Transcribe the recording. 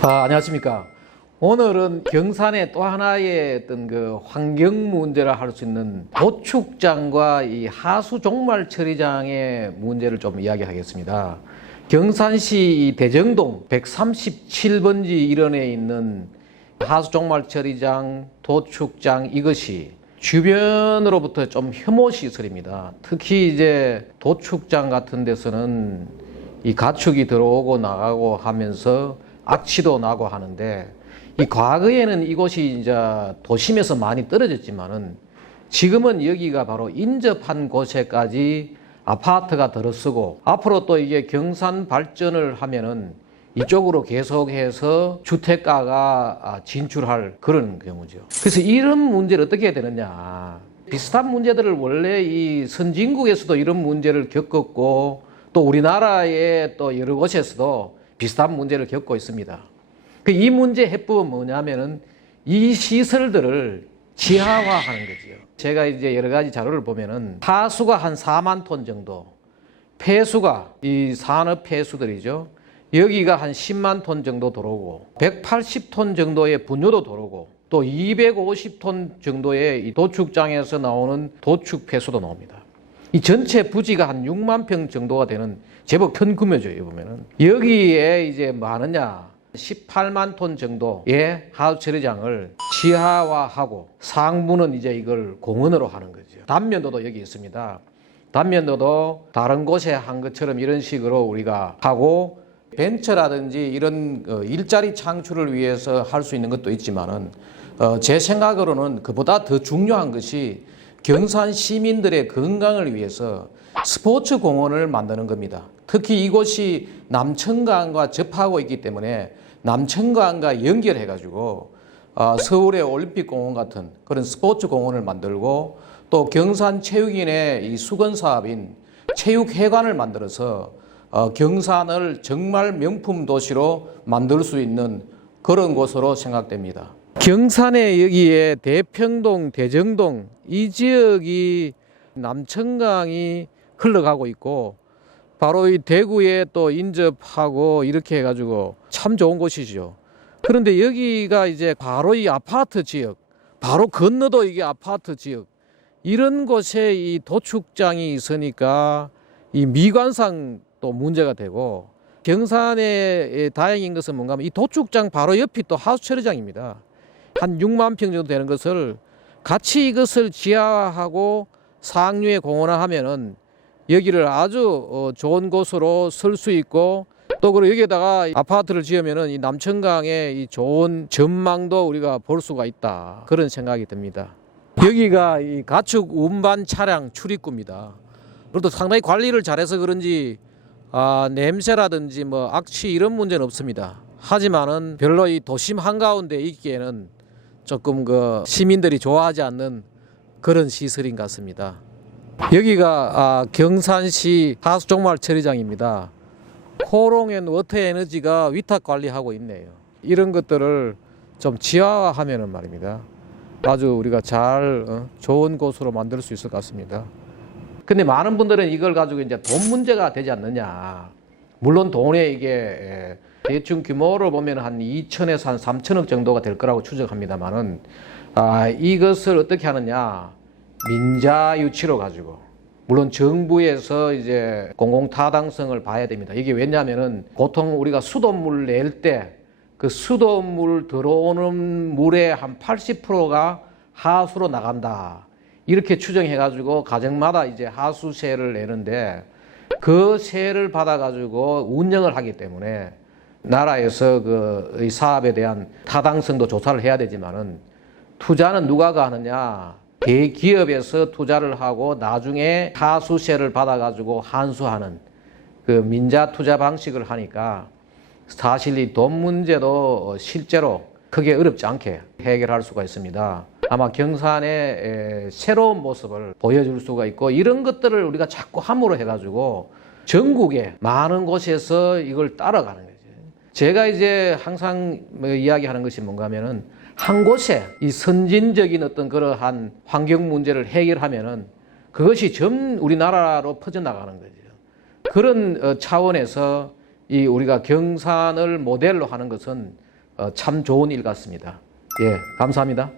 안녕하십니까. 오늘은 경산의 또 하나의 어떤 그 환경 문제라 할 수 있는 도축장과 이 하수 종말 처리장의 문제를 좀 이야기하겠습니다. 경산시 대정동 137번지 일원에 있는 하수 종말 처리장, 도축장 이것이 주변으로부터 좀 혐오 시설입니다. 특히 이제 도축장 같은 데서는 이 가축이 들어오고 나가고 하면서 악취도 나고 하는데, 이 과거에는 이곳이 이제 도심에서 많이 떨어졌지만은 지금은 여기가 바로 인접한 곳에까지 아파트가 들어서고, 앞으로 또 이게 경산 발전을 하면은 이쪽으로 계속해서 주택가가 진출할 그런 경우죠. 그래서 이런 문제를 어떻게 해야 되느냐. 비슷한 문제들을 원래 이 선진국에서도 이런 문제를 겪었고, 또 우리나라의 또 여러 곳에서도 비슷한 문제를 겪고 있습니다. 이 문제 해법은 뭐냐면은 이 시설들을 지하화하는 거지요. 제가 이제 여러 가지 자료를 보면은 하수가 한 4만 톤 정도, 폐수가 이 산업 폐수들이죠. 여기가 한 10만 톤 정도 들어오고, 180톤 정도의 분유도 들어오고, 또 250톤 정도의 이 도축장에서 나오는 도축 폐수도 나옵니다. 이 전체 부지가 한 6만 평 정도가 되는 제법 큰 규모죠. 보면은 여기에 이제 뭐 하느냐, 18만 톤 정도의 하수 처리장을 지하화하고 상부는 이제 이걸 공원으로 하는 거죠. 단면도도 여기 있습니다. 단면도도 다른 곳에 한 것처럼 이런 식으로 우리가 하고, 벤처라든지 이런 일자리 창출을 위해서 할 수 있는 것도 있지만은 제 생각으로는 그보다 더 중요한 것이 경산 시민들의 건강을 위해서 스포츠 공원을 만드는 겁니다. 특히 이곳이 남천강과 접하고 있기 때문에 남천강과 연결해 가지고 서울의 올림픽공원 같은 그런 스포츠 공원을 만들고, 또 경산 체육인의 이 수건 사업인 체육회관을 만들어서 경산을 정말 명품 도시로 만들 수 있는 그런 곳으로 생각됩니다. 경산에 여기에 대평동, 대정동 이 지역이 남천강이 흘러가고 있고, 바로 이 대구에 또 인접하고 이렇게 해가지고 참 좋은 곳이죠. 그런데 여기가 이제 바로 이 아파트 지역, 바로 건너도 이게 아파트 지역, 이런 곳에 이 도축장이 있으니까 이 미관상 또 문제가 되고, 경산에 다행인 것은 뭔가 하면 이 도축장 바로 옆이 또 하수 처리장입니다. 한 6만 평 정도 되는 것을 같이 이것을 지하화하고 상류에 공원화하면은 여기를 아주 좋은 곳으로 쓸 수 있고, 또 그리고 여기에다가 아파트를 지으면은 이 남천강의 이 좋은 전망도 우리가 볼 수가 있다, 그런 생각이 듭니다. 여기가 이 가축 운반 차량 출입구입니다. 그것도 상당히 관리를 잘해서 그런지 냄새라든지 뭐 악취 이런 문제는 없습니다. 하지만은 별로 이 도심 한가운데 있기에는 조금 그 시민들이 좋아하지 않는 그런 시설인 것 같습니다. 여기가 경산시 하수 종말 처리장입니다. 코롱앤 워터에너지가 위탁 관리하고 있네요. 이런 것들을 좀 지하화하면은 말입니다, 아주 우리가 잘 좋은 곳으로 만들 수 있을 것 같습니다. 근데 많은 분들은 이걸 가지고 이제 돈 문제가 되지 않느냐. 물론 돈에 이게 대충 규모를 보면 한 2천에서 한 3천억 정도가 될 거라고 추정합니다만은, 이것을 어떻게 하느냐. 민자 유치로 가지고, 물론 정부에서 이제 공공타당성을 봐야 됩니다. 이게 왜냐하면은 보통 우리가 수돗물 낼 때 그 수돗물 들어오는 물의 한 80%가 하수로 나간다, 이렇게 추정해 가지고 가정마다 이제 하수세를 내는데, 그 세를 받아 가지고 운영을 하기 때문에 나라에서 이 사업에 대한 타당성도 조사를 해야 되지만은, 투자는 누가 하느냐. 대기업에서 투자를 하고 나중에 하수세를 받아 가지고 환수하는 그 민자 투자 방식을 하니까, 사실 이 돈 문제도 실제로 크게 어렵지 않게 해결할 수가 있습니다. 아마 경산의 새로운 모습을 보여줄 수가 있고, 이런 것들을 우리가 자꾸 함으로 해가지고 전국에 많은 곳에서 이걸 따라가는 거죠. 제가 이제 항상 이야기하는 것이 뭔가 하면은, 한 곳에 이 선진적인 어떤 그러한 환경 문제를 해결하면은 그것이 전 우리나라로 퍼져나가는 거죠. 그런 차원에서 이 우리가 경산을 모델로 하는 것은 참 좋은 일 같습니다. 예, 감사합니다.